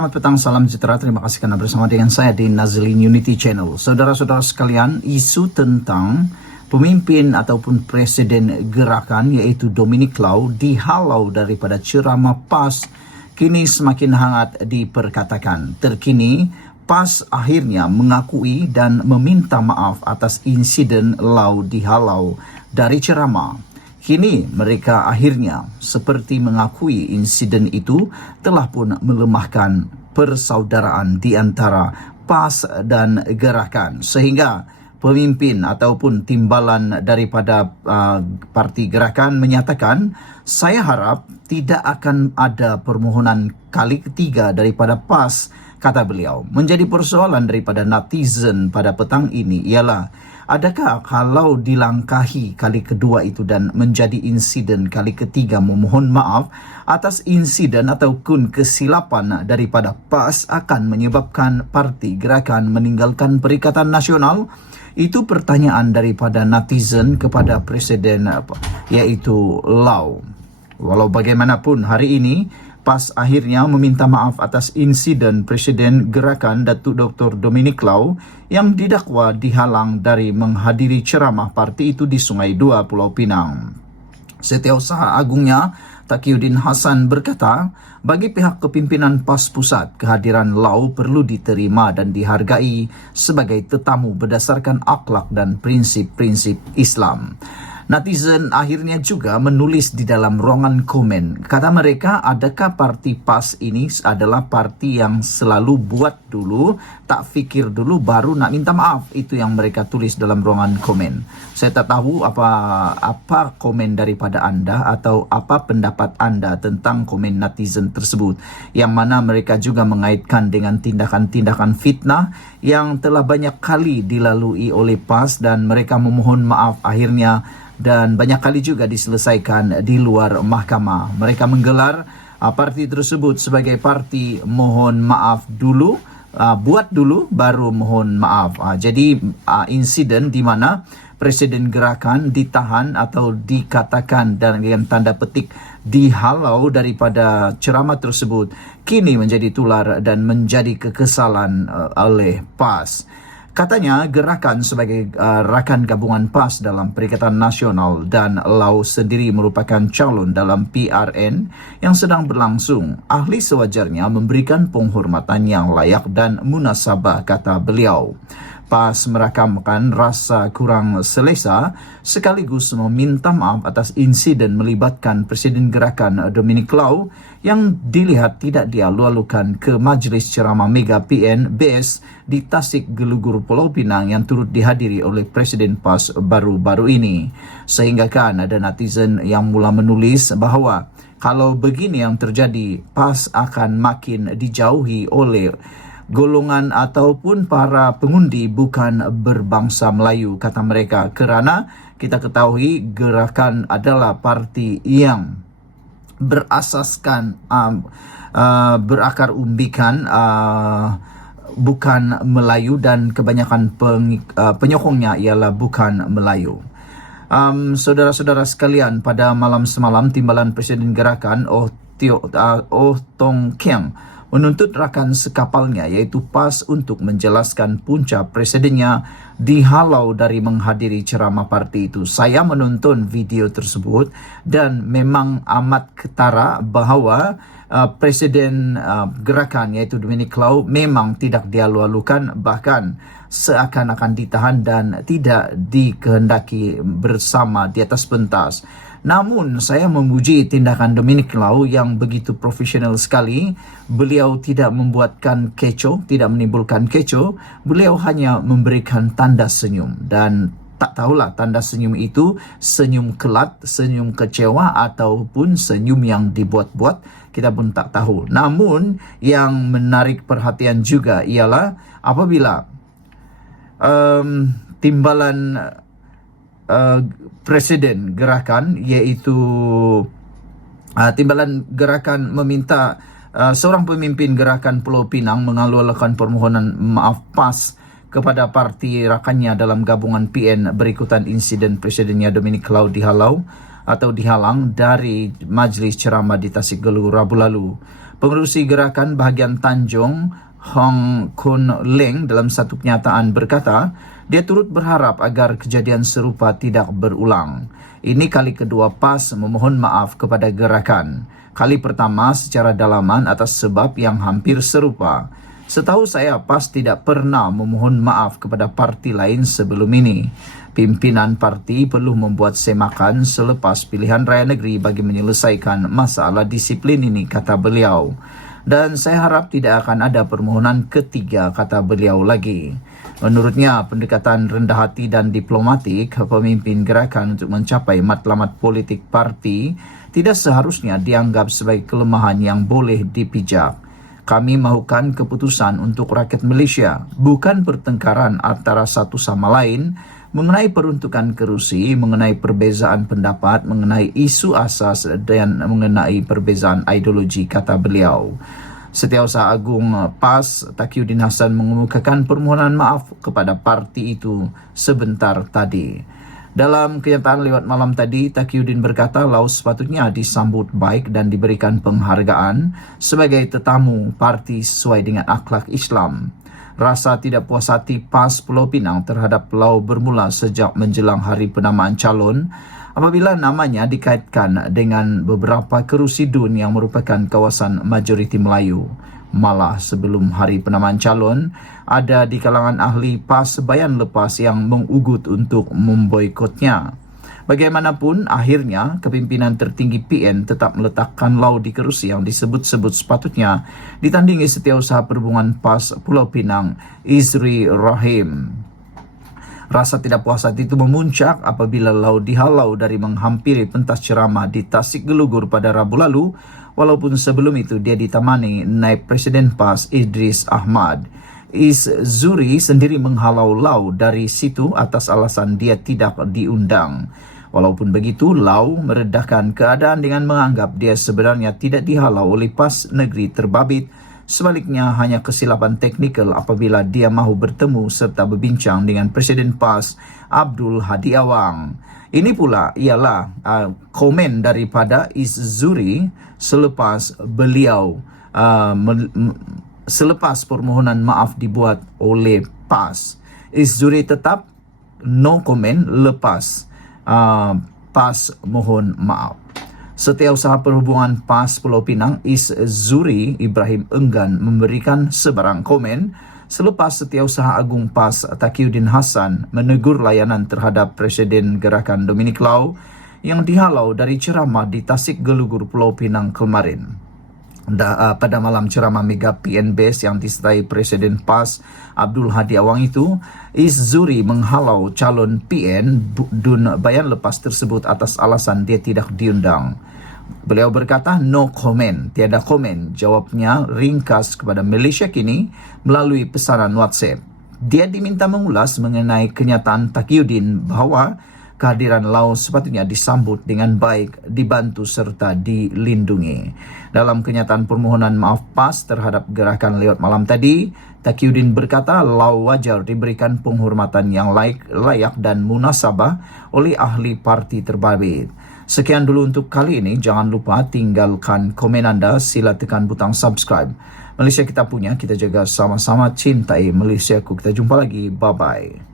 Selamat petang, salam sejahtera. Terima kasih karena bersama dengan saya di Nazlin Unity Channel. Saudara-saudara sekalian, isu tentang pemimpin ataupun presiden gerakan yaitu Dominic Lau dihalau daripada ceramah PAS kini semakin hangat diperkatakan. Terkini, PAS akhirnya mengakui dan meminta maaf atas insiden Lau dihalau dari ceramah. Kini mereka akhirnya seperti mengakui insiden itu telah pun melemahkan persaudaraan di antara PAS dan gerakan. Sehingga pemimpin ataupun timbalan daripada parti gerakan menyatakan, saya harap tidak akan ada permohonan kali ketiga daripada PAS, kata beliau. Menjadi persoalan daripada netizen pada petang ini ialah, adakah kalau dilangkahi kali kedua itu dan menjadi insiden kali ketiga memohon maaf atas insiden ataupun kesilapan daripada PAS akan menyebabkan parti gerakan meninggalkan Perikatan Nasional? Itu pertanyaan daripada netizen kepada Presiden yaitu Lau. Walau bagaimanapun hari ini, PAS akhirnya meminta maaf atas insiden Presiden Gerakan Datuk Dr. Dominic Lau yang didakwa dihalang dari menghadiri ceramah parti itu di Sungai Dua, Pulau Pinang. Setiausaha Agungnya, Taqiyuddin Hasan berkata, bagi pihak kepimpinan PAS Pusat, kehadiran Lau perlu diterima dan dihargai sebagai tetamu berdasarkan akhlak dan prinsip-prinsip Islam. Netizen akhirnya juga menulis di dalam ruangan komen. Kata mereka, adakah parti PAS ini adalah parti yang selalu buat dulu, tak fikir dulu baru nak minta maaf? Itu yang mereka tulis dalam ruangan komen. Saya tak tahu apa komen daripada anda atau apa pendapat anda tentang komen netizen tersebut, yang mana mereka juga mengaitkan dengan tindakan-tindakan fitnah yang telah banyak kali dilalui oleh PAS dan mereka memohon maaf akhirnya, dan banyak kali juga diselesaikan di luar mahkamah. Mereka menggelar parti tersebut sebagai parti mohon maaf dulu, buat dulu baru mohon maaf. Jadi insiden di mana Presiden Gerakan ditahan atau dikatakan dan dengan tanda petik dihalau daripada ceramah tersebut kini menjadi tular dan menjadi kekesalan oleh PAS. Katanya gerakan sebagai rakan gabungan PAS dalam Perikatan Nasional dan Lau sendiri merupakan calon dalam PRN yang sedang berlangsung. Ahli sewajarnya memberikan penghormatan yang layak dan munasabah, kata beliau. PAS merakamkan rasa kurang selesa sekaligus meminta maaf atas insiden melibatkan Presiden Gerakan Dominic Lau yang dilihat tidak dialu-alukan ke Majlis Ceramah Mega PNBS di Tasik Gelugur Pulau Pinang yang turut dihadiri oleh Presiden PAS baru-baru ini. Sehingga kan ada netizen yang mula menulis bahawa kalau begini yang terjadi, PAS akan makin dijauhi oleh golongan ataupun para pengundi bukan berbangsa Melayu, kata mereka, kerana kita ketahui gerakan adalah parti yang berasaskan berakar umbikan bukan Melayu dan kebanyakan penyokongnya ialah bukan Melayu. Saudara-saudara sekalian, pada malam semalam timbalan Presiden Gerakan Oh Tong Kiang menuntut rakan sekapalnya yaitu PAS untuk menjelaskan punca presidennya dihalau dari menghadiri ceramah parti itu. Saya menonton video tersebut dan memang amat ketara bahawa Presiden Gerakan yaitu Dominic Lau memang tidak dialu-alukan, bahkan seakan-akan ditahan dan tidak dikehendaki bersama di atas pentas. Namun saya memuji tindakan Dominic Lau yang begitu profesional sekali. Beliau tidak membuatkan kecoh, tidak menimbulkan kecoh. Beliau hanya memberikan tanda senyum, dan tak tahulah tanda senyum itu senyum kelat, senyum kecewa ataupun senyum yang dibuat-buat, kita pun tak tahu. Namun yang menarik perhatian juga ialah apabila timbalan Presiden Gerakan yaitu timbalan gerakan meminta seorang pemimpin Gerakan Pulau Pinang mengalu-alukan permohonan maaf PAS kepada parti rakannya dalam gabungan PN berikutan insiden presidennya Dominic Lau dihalau atau dihalang dari majlis ceramah di Tasik Gelugur Rabu lalu. Pengerusi gerakan bahagian Tanjung, Hong Kun Leng, dalam satu kenyataan berkata, dia turut berharap agar kejadian serupa tidak berulang. Ini kali kedua PAS memohon maaf kepada gerakan. Kali pertama secara dalaman atas sebab yang hampir serupa. Setahu saya, PAS tidak pernah memohon maaf kepada parti lain sebelum ini. Pimpinan parti perlu membuat semakan selepas pilihan raya negeri bagi menyelesaikan masalah disiplin ini, kata beliau. Dan saya harap tidak akan ada permohonan ketiga, kata beliau lagi. Menurutnya, pendekatan rendah hati dan diplomatik pemimpin gerakan untuk mencapai matlamat politik parti tidak seharusnya dianggap sebagai kelemahan yang boleh dipijak. Kami mahukan keputusan untuk rakyat Malaysia, bukan pertengkaran antara satu sama lain mengenai peruntukan kerusi, mengenai perbezaan pendapat, mengenai isu asas dan mengenai perbezaan ideologi, kata beliau. Setiausaha Agung PAS Taqiyuddin Hassan mengemukakan permohonan maaf kepada parti itu sebentar tadi. Dalam kenyataan lewat malam tadi, Taqiyuddin berkata Lau sepatutnya disambut baik dan diberikan penghargaan sebagai tetamu parti sesuai dengan akhlak Islam. Rasa tidak puas hati PAS Pulau Pinang terhadap Lau bermula sejak menjelang hari penamaan calon apabila namanya dikaitkan dengan beberapa kerusi DUN yang merupakan kawasan majoriti Melayu. Malah sebelum hari penamaan calon, ada di kalangan ahli PAS Bayan Lepas yang mengugut untuk memboikotnya. Bagaimanapun, akhirnya kepimpinan tertinggi PN tetap meletakkan Lau di kerusi yang disebut-sebut sepatutnya ditandingi Setiausaha Perhubungan PAS Pulau Pinang, Izri Rahim. Rasa tidak puas hati itu memuncak apabila Lau dihalau dari menghampiri pentas ceramah di Tasik Gelugur pada Rabu lalu, walaupun sebelum itu dia ditemani Naib Presiden PAS Idris Ahmad. Zuri sendiri menghalau Lau dari situ atas alasan dia tidak diundang. Walaupun begitu, Lau meredahkan keadaan dengan menganggap dia sebenarnya tidak dihalau oleh PAS negeri terbabit. Sebaliknya, hanya kesilapan teknikal apabila dia mahu bertemu serta berbincang dengan Presiden PAS Abdul Hadi Awang. Ini pula ialah komen daripada Zuri selepas beliau selepas permohonan maaf dibuat oleh PAS. Zuri tetap no komen lepas PAS mohon maaf. Setiausaha Perhubungan PAS Pulau Pinang Zuri Ibrahim enggan memberikan sebarang komen selepas Setiausaha Agung PAS Taqiyuddin Hassan menegur layanan terhadap Presiden Gerakan Dominic Lau yang dihalau dari ceramah di Tasik Gelugur Pulau Pinang kemarin. Pada malam ceramah mega PNBS yang disertai Presiden PAS Abdul Hadi Awang itu, Zuri menghalau calon PN DUN Bayan Lepas tersebut atas alasan dia tidak diundang. Beliau berkata, no comment, tiada komen. Jawabnya ringkas kepada Malaysia Kini melalui pesanan WhatsApp. Dia diminta mengulas mengenai kenyataan Taqiyuddin bahawa kehadiran Lau sepatutnya disambut dengan baik, dibantu serta dilindungi. Dalam kenyataan permohonan maaf PAS terhadap gerakan lewat malam tadi, Taqiyuddin berkata Lau wajar diberikan penghormatan yang layak dan munasabah oleh ahli parti terbabit. Sekian dulu untuk kali ini. Jangan lupa tinggalkan komen anda, sila tekan butang subscribe. Malaysia kita punya, kita jaga sama-sama cintai Malaysiaku. Kita jumpa lagi. Bye-bye.